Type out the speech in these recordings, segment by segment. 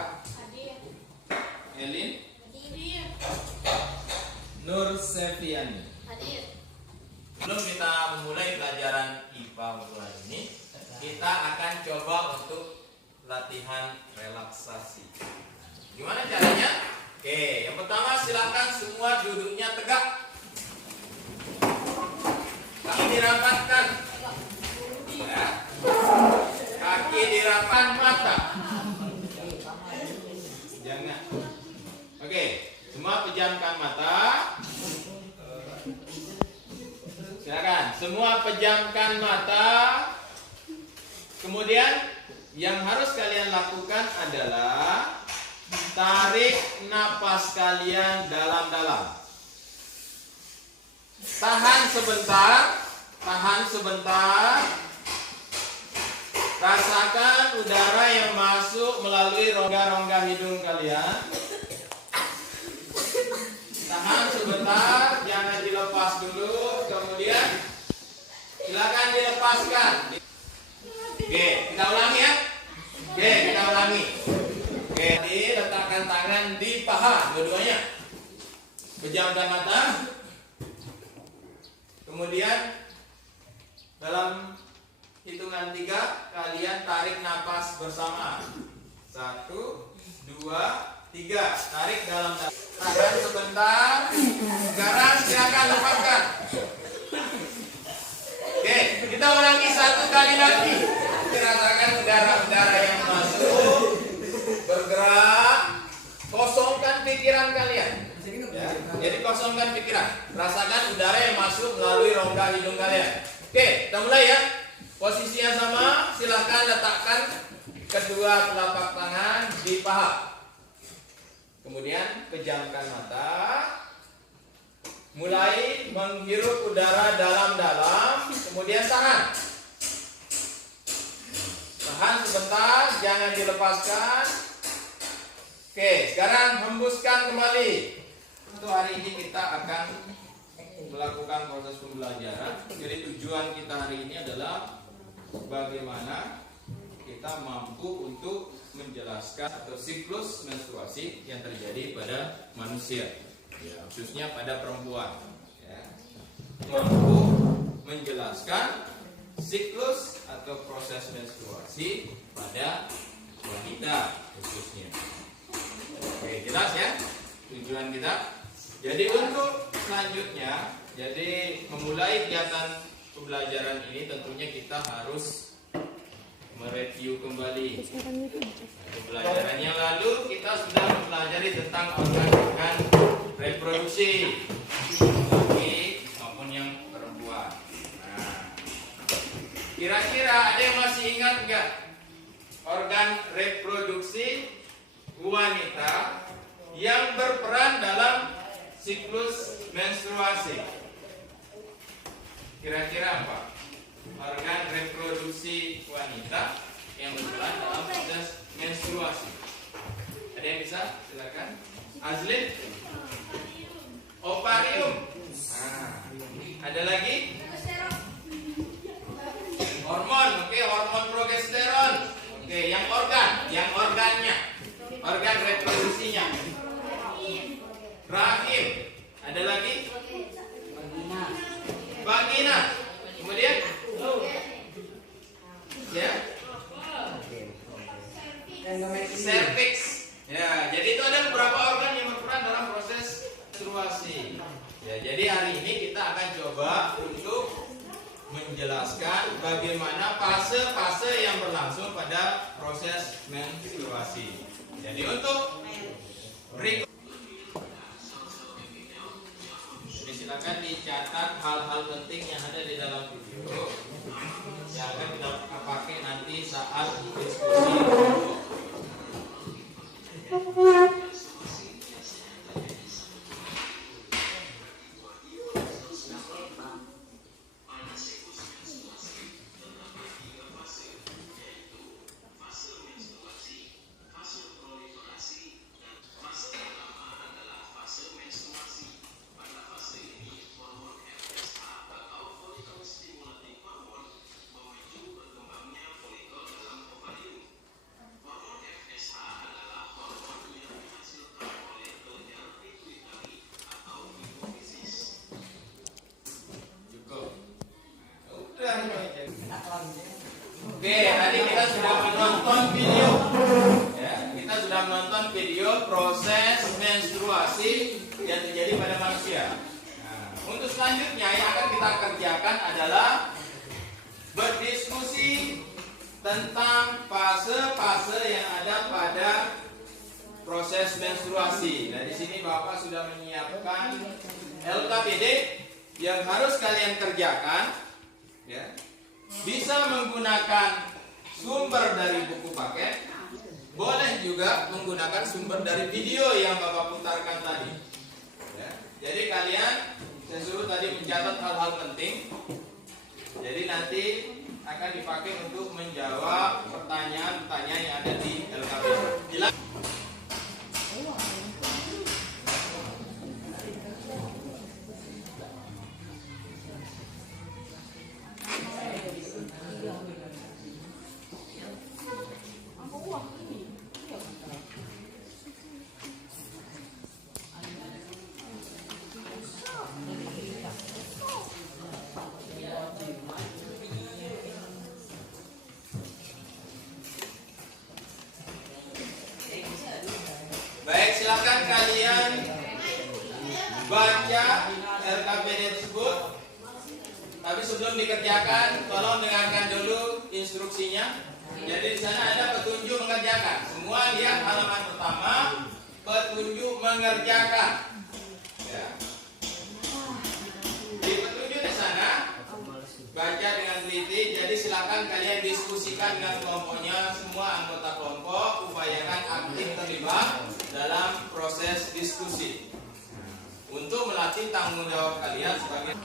Kak? Hadir. Elin? Hadir. Nur Sefiani. Hadir. Sebelum kita memulai pelajaran IPA untuk hari ini, kita akan coba untuk latihan relaksasi. Gimana caranya? Oke, yang pertama silakan semua duduknya tegak. Kaki dirapatkan. Ya. Kaki dirapat mata. Jangan. Oke, semua pejamkan mata. Silakan, semua pejamkan mata. Kemudian yang harus kalian lakukan adalah tarik napas kalian dalam-dalam. Tahan sebentar, tahan sebentar. Rasakan udara yang masuk melalui rongga-rongga hidung kalian. Tahan sebentar, jangan dilepas dulu. Kemudian silakan dilepaskan. Oke, kita ulangi ya. Oke, kita ulangi. Oke, letakkan tangan di paha dua-duanya. Pejamkan mata. Kemudian dalam hitungan 3 kalian tarik napas bersamaan. 1, 2, 3. Tarik dalam. Tahan sebentar. Sekarang silakan lepaskan. Oke, kita ulangi 1 kali lagi. Rasakan udara-udara yang masuk, bergerak. Kosongkan pikiran kalian. Ya, jadi kosongkan pikiran. Rasakan udara yang masuk melalui rongga hidung kalian. Oke, kita mulai ya. Posisinya sama. Silahkan letakkan kedua telapak tangan di paha. Kemudian pejamkan mata. Mulai menghirup udara dalam-dalam. Kemudian tahan. Tahan sebentar, jangan dilepaskan. Oke, sekarang hembuskan kembali. Untuk hari ini kita akan melakukan proses pembelajaran. Jadi tujuan kita hari ini adalah bagaimana kita mampu untuk menjelaskan atau siklus menstruasi yang terjadi pada manusia, ya, khususnya pada perempuan. Ya. Mampu menjelaskan siklus atau proses menstruasi pada wanita khususnya. Oke, jelas ya tujuan kita. Jadi untuk selanjutnya, jadi memulai kegiatan pembelajaran ini tentunya kita harus mereview kembali pembelajaran yang lalu. Kita sudah mempelajari tentang organ-organ reproduksi laki maupun yang perempuan. Nah, kira-kira ada yang masih ingat enggak organ reproduksi wanita yang berperan dalam siklus menstruasi? Kira-kira apa? Organ reproduksi wanita yang berperan dalam proses menstruasi. Ada yang bisa? Silakan. Azlin? Ovarium. Nah, ada lagi? Hormon. Oke, hormon progesteron. Oke, yang organnya, organ reproduksinya. Rahim. Ada lagi? Vagina. Kemudian? Ya. Cervix. Ya, jadi itu ada beberapa organ yang berperan dalam proses menstruasi. Ya, jadi hari ini kita akan coba untuk menjelaskan bagaimana fase-fase yang berlangsung pada proses menstruasi. Jadi untuk berikut, silakan dicatat hal-hal penting yang ada di dalam video yang akan kita pakai nanti saat diskusi. Oke, tadi kita sudah menonton video. Ya, kita sudah menonton video proses menstruasi yang terjadi pada manusia. Nah, untuk selanjutnya yang akan kita kerjakan adalah berdiskusi tentang fase-fase yang ada pada proses menstruasi. Nah, di sini Bapak sudah menyiapkan LKPD yang harus kalian kerjakan. Ya. Bisa menggunakan sumber dari buku paket, boleh juga menggunakan sumber dari video yang Bapak putarkan tadi. Ya. Jadi kalian saya suruh tadi mencatat hal-hal penting. Jadi nanti akan dipakai untuk menjawab pertanyaan-pertanyaan yang ada di LKPD. Jelas? Baik, silakan kalian baca LKPD tersebut. Tapi sebelum dikerjakan, tolong dengarkan dulu instruksinya. Jadi di sana ada petunjuk mengerjakan. Semua lihat halaman pertama, petunjuk mengerjakan. Ya. Di petunjuk di sana baca dengan teliti. Jadi silakan kalian diskusikan dengan kelompoknya. Semua anggota kelompok upayakan aktif terlibat dalam proses diskusi untuk melatih tanggung jawab kalian sebagai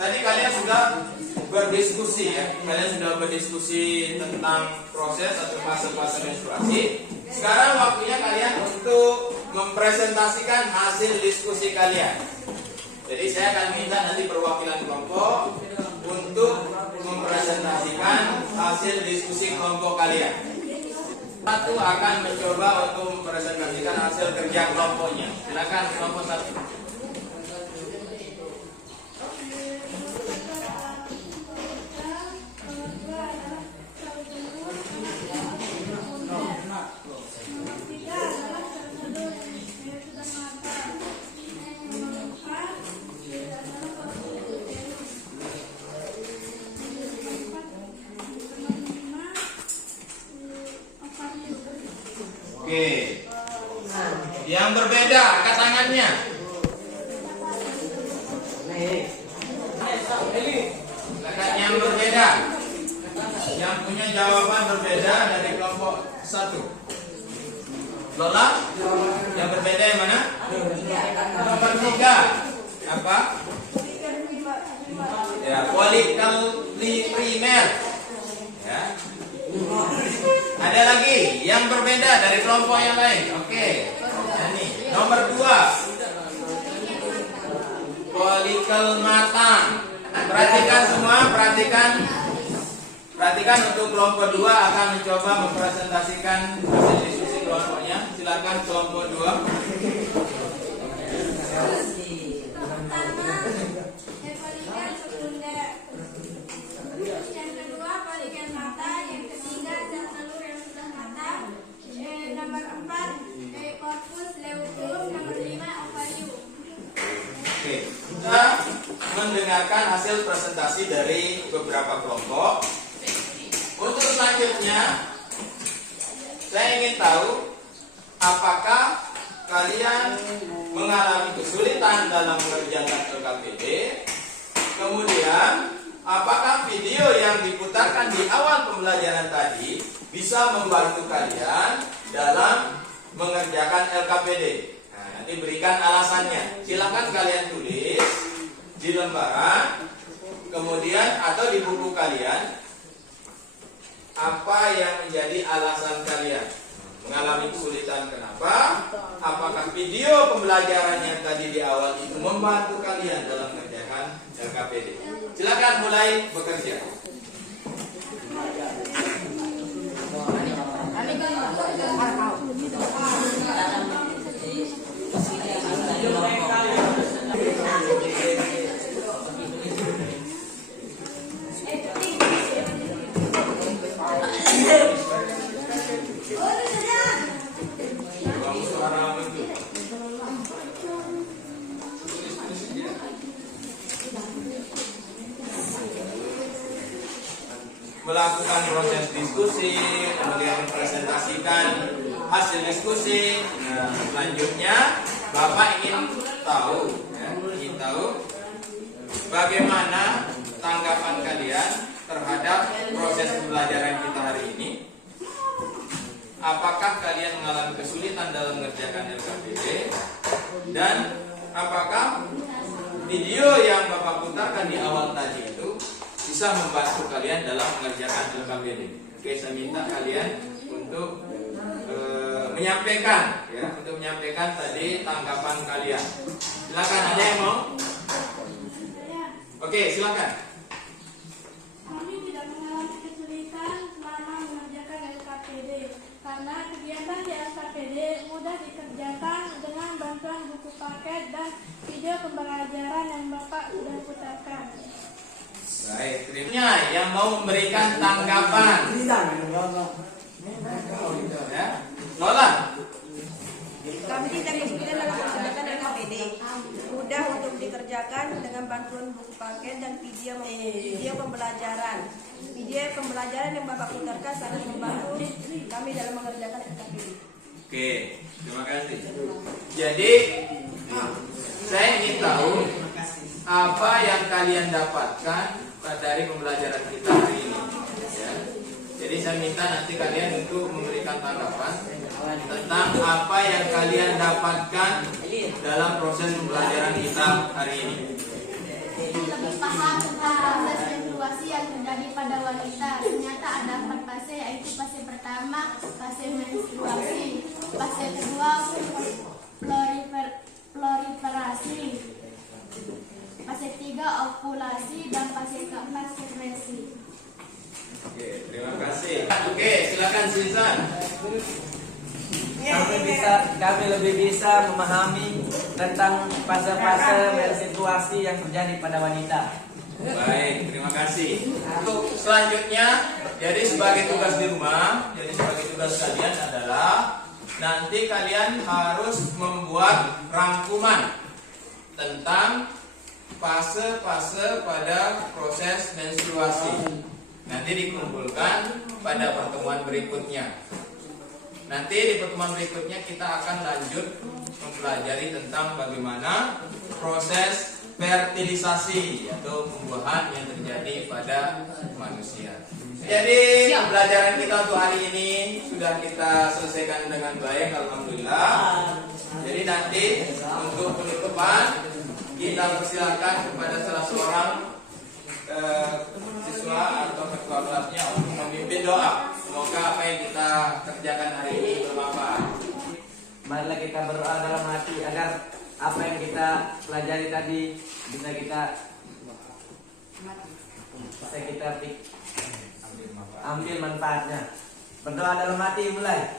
tadi kalian sudah berdiskusi ya. Kalian sudah berdiskusi tentang proses atau fase-fase menstruasi. Sekarang waktunya kalian untuk mempresentasikan hasil diskusi kalian. Jadi saya akan minta nanti perwakilan kelompok untuk mempresentasikan hasil diskusi kelompok kalian. Satu akan mencoba untuk mempresentasikan hasil kerja kelompoknya. Silakan kelompok satu. Oke. Yang berbeda angkat tangannya. Yang berbeda. Yang punya jawaban berbeda dari kelompok satu. Lola? Yang berbeda yang mana? Nomor 3. Apa? Ya, polikali primer. Ya. Ada lagi yang berbeda dari kelompok yang lain. Oke. Ini nomor 2. Polikel matang. Perhatikan semua, perhatikan Silakan untuk kelompok 2 akan mencoba mempresentasikan hasil diskusi kelompoknya. Silakan kelompok 2. Poligen sekunder. Yang kedua poligen mata, yang ketiga zat telur yang sudah matang. Nomor 4 korpus leucum, nomor 5 ovarium. Oke, kita mendengarkan hasil presentasi dari beberapa kelompok. Untuk selanjutnya, saya ingin tahu apakah kalian mengalami kesulitan dalam mengerjakan LKPD. Kemudian, apakah video yang diputarkan di awal pembelajaran tadi bisa membantu kalian dalam mengerjakan LKPD? Nah, nanti berikan alasannya. Silakan kalian tulis di lembaran, kemudian atau di buku kalian, apa yang menjadi alasan kalian mengalami kesulitan, kenapa? Apakah video pembelajaran yang tadi di awal itu membantu kalian dalam mengerjakan LKPD? Silakan mulai bekerja. Melakukan proses diskusi, kemudian mempresentasikan hasil diskusi. Nah, selanjutnya Bapak ingin tahu bagaimana tanggapan kalian terhadap proses pembelajaran kita hari ini. Apakah kalian mengalami kesulitan dalam mengerjakan LKPD, dan apakah video yang Bapak putarkan di awal tadi itu bisa membantu kalian dalam mengerjakan LKPD. Oke, saya minta kalian untuk menyampaikan tadi tanggapan kalian. Silakan, ada yang mau? Oke, silakan. Kami tidak mengalami kesulitan selama mengerjakan LKPD karena kegiatan di LKPD mudah dikerjakan dengan bantuan buku paket dan video pembelajaran yang Bapak sudah putarkan. Baik, terima yang mau memberikan tanggapan. Ya. Lola. Kami tidak kesulitan dalam mengerjakan LKPD. Mudah untuk dikerjakan dengan bantuan buku paket dan video pembelajaran. Video pembelajaran yang Bapak putarkan sangat membantu kami dalam mengerjakan LKPD. Oke, terima kasih. Jadi, saya ingin tahu apa yang kalian dapatkan dari pembelajaran kita hari ini. Ya. Jadi saya minta nanti kalian untuk memberikan tanggapan tentang apa yang kalian dapatkan dalam proses pembelajaran kita hari ini. Lebih paham tentang proses menstruasi yang terjadi pada wanita. Ternyata ada 4 fase, yaitu fase pertama fase menstruasi, fase kedua proliferasi, fase 3 ovulasi, dan fase keempat sekresi. Oke, terima kasih. Oke, silakan Susan. Kami lebih bisa memahami tentang fase-fase menstruasi yang terjadi pada wanita. Baik, terima kasih. Untuk selanjutnya, jadi sebagai tugas di rumah, jadi sebagai tugas kalian adalah nanti kalian harus membuat rangkuman tentang fase-fase pada proses menstruasi. Nanti dikumpulkan pada pertemuan berikutnya. Nanti di pertemuan berikutnya kita akan lanjut mempelajari tentang bagaimana proses fertilisasi atau pembuahan yang terjadi pada manusia. Jadi pembelajaran kita untuk hari ini sudah kita selesaikan dengan baik, alhamdulillah. Jadi nanti untuk penutupan kita persilakan kepada salah seorang siswa atau ketua kelasnya untuk memimpin doa. Semoga apa yang kita kerjakan hari ini bermanfaat. Marilah kita berdoa dalam hati agar apa yang kita pelajari tadi bisa kita Ambil manfaatnya. Berdoa dalam hati mulai.